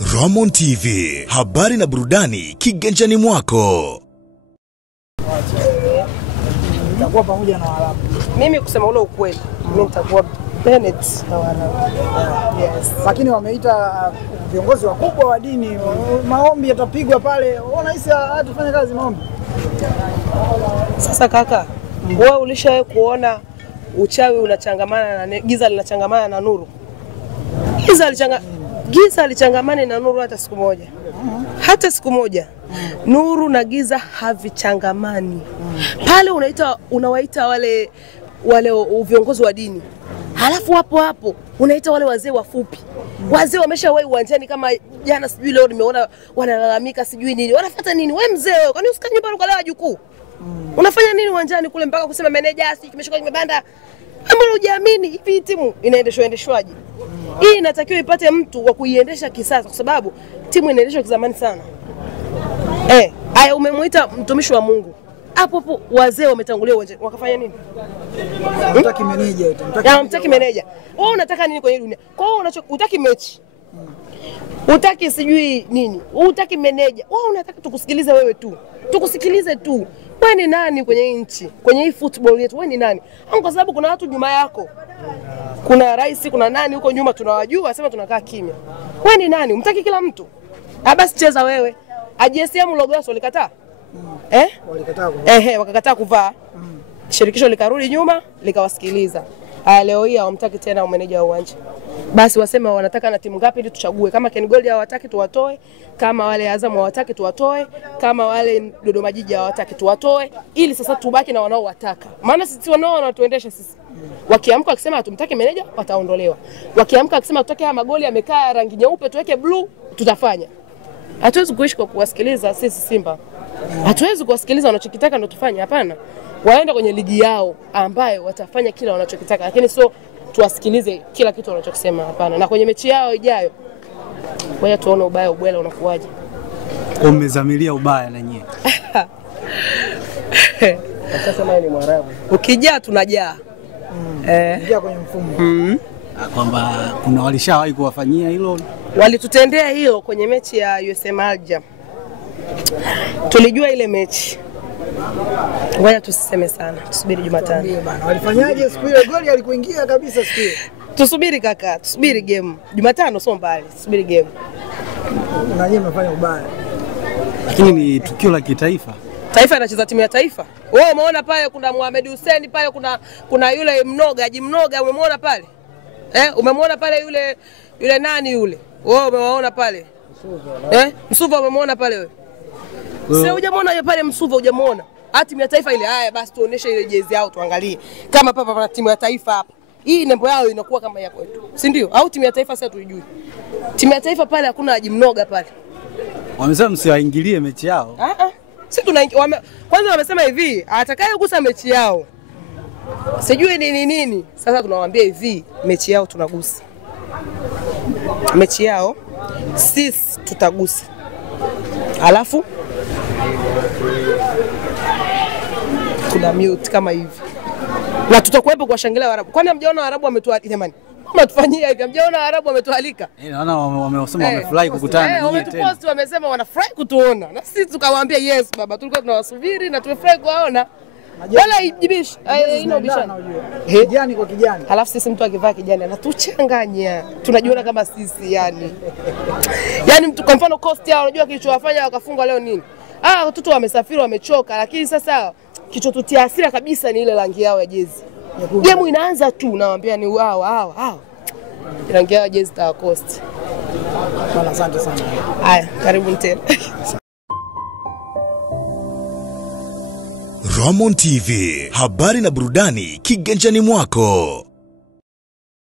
Ramon TV, habari na burudani kiganjani mwako. Nitakuwa pamoja na Waarabu. Mimi kusema ule ukweli, mimi nitakuwa Bennett na Waarabu. Yes. Lakini wameita viongozi wakubwa wa dini, maombi yatapigwa pale. Unahisi hatufanye kazi maombi? Sasa kaka, wewe ulishawahi kuona uchawi unachangamana na giza linachangamana na nuru? Giza alichangamane na nuru hata siku moja. Hata siku moja. Nuru na giza havichangamani. Pale unawaita wale viongozi wa dini. Halafu hapo unaita wale wazee wafupi. Wazee wameshawahi uwanjani kama jana sijui leo nimeona wanalalamika sijui nini. Wanafuata nini? Wewe mzee wewe, kwani usikae nyumbani ukalala jukuu? Unafanya nini uwanjani kule mpaka kusema meneja si kimeshuka kimebanda? Mbona hujaamini hivi timu inaendeshwaje? Hii inatakiwa ipate mtu wa kuiendesha kisasa kwa sababu timu inaendeshwa kizamani sana. Haya umemuita mtumishi wa Mungu. Hapo wazee wametangulia uwanjani. Wakafanya nini? Unataka meneja eti. Unataka meneja. Wewe unataka nini kwenye dunia? Kwa hiyo unataka mechi. Utaki sijui nini. Utaki meneja. Wewe unataka tukusikilize wewe tu. Tukusikilize tu. Wewe ni nani kwenye nchi? Kwenye hii football yetu wewe ni nani? Kwa sababu kuna watu nyuma yako. Kuna rais, kuna nani huko nyuma tunawajua, sema tunakaa kimya. Wewe ni nani? Umtaki kila mtu? Basi cheza wewe. AJSM logo yao walikataa. Walikataa kuvaa. Wakakataa kuvaa. Shirikisho likarudi nyuma, likawasikiliza. Leo hii hawamtaki tena meneja wa uwanja. Basi wasema wanataka na timu ngapi ili tuchague. Kama Ken Gold hawataki tuwatoe, kama wale Azam hawataki tuwatoe, kama wale Dodoma Jiji hawataki tuwatoe, ili sasa tubaki na wanaowataka. Maana sisi wanatuendesha sisi. Wakiamka wakisema hatumtaki meneja, wataondolewa. Wakiamka wakisema tutake haya magoli yamekaa rangi nyeupe tuweke blue, tutafanya. Hatuwezi kuishi kwa kuwasikiliza sisi Simba. Hatuwezi kuwasikiliza wanachokitaka ndio tufanye, hapana. Waende kwenye ligi yao ambayo watafanya kila wanachokitaka, lakini sio tuwasikilize kila kitu wanachokisema, hapana. Na kwenye mechi yao ijayo ngoja tuone ubaya ubwela unakuaje. Umezamilia ubaya na nyie. Sasa mimi ni Mwarabu. Ukijaa tunajaa. Ingia kwenye mfumo. Kwamba kuna walishawahi kuwafanyia hilo. Walitutendea hilo kwenye mechi ya USM Alger. Tulijua ile mechi. Ngoja tusiseme sana. Tusubiri Jumatano. Walifanyaje siku ile? Goli alikuingia kabisa siku ile. Tusubiri kaka, tusubiri game. Jumatano sio mbali, tusubiri game. Na yeye amefanya ubaya. Lakini ni tukio la kitaifa. Taifa inacheza timu ya taifa. Wewe umeona pale kuna Mohamed Hussein pale kuna yule Haji Mnoga umemwona pale? Umemwona pale yule nani yule? Wewe umewaona pale? Msuva umemwona pale wewe? Sasa hujamwona yeye pale Msuva hujamwona? Timu ya taifa ile haya basi tuoneshe ile jezi yao tuangalie. Kama papa pana timu ya taifa hapa. Hii nembo yao inakuwa kama ya kwetu. Si ndio? Au timu ya taifa sasa tuijui. Timu ya taifa pale hakuna Haji Mnoga pale. Wamesema msiwaingilie mechi yao. Sisi kwanza wamesema hivi, atakayegusa mechi yao sijui nini. Sasa tunawaambia hivi, mechi yao tunagusa. Mechi yao sisi tutagusa. Alafu kuna mute kama hivi. Na tutakuwepo kuwashangilia Waarabu. Kwani hamjaona Waarabu wametualika jamani? Mnatufanyia hivi. Hamjaona Waarabu wametualika? Naona wamesema wamefurahi kukutana na nyie tena. Wametupost wamesema wanafurahi kutuona. Na sisi tukawaambia yes baba, tulikuwa tunawasubiri na tumefurahi kuwaona. Wala ijibishi. Inobishana. Kijani kwa kijani. Halafu sisi mtu akivaa kijani anatuchanganya. Tunajiona kama sisi yani. Yaani mtu kwa mfano Coast yao unajua kilichowafanya wakafungwa leo nini? Watoto wamesafiri wamechoka, lakini sasa kichotutia hasira kabisa ni ile rangi yao ya jezi. Game inaanza tu nawaambia ni wao. Rangi yao ya jezi ta Coast. Asante sana. Haya, karibu tena. Ramon TV, habari na burudani kiganjani mwako.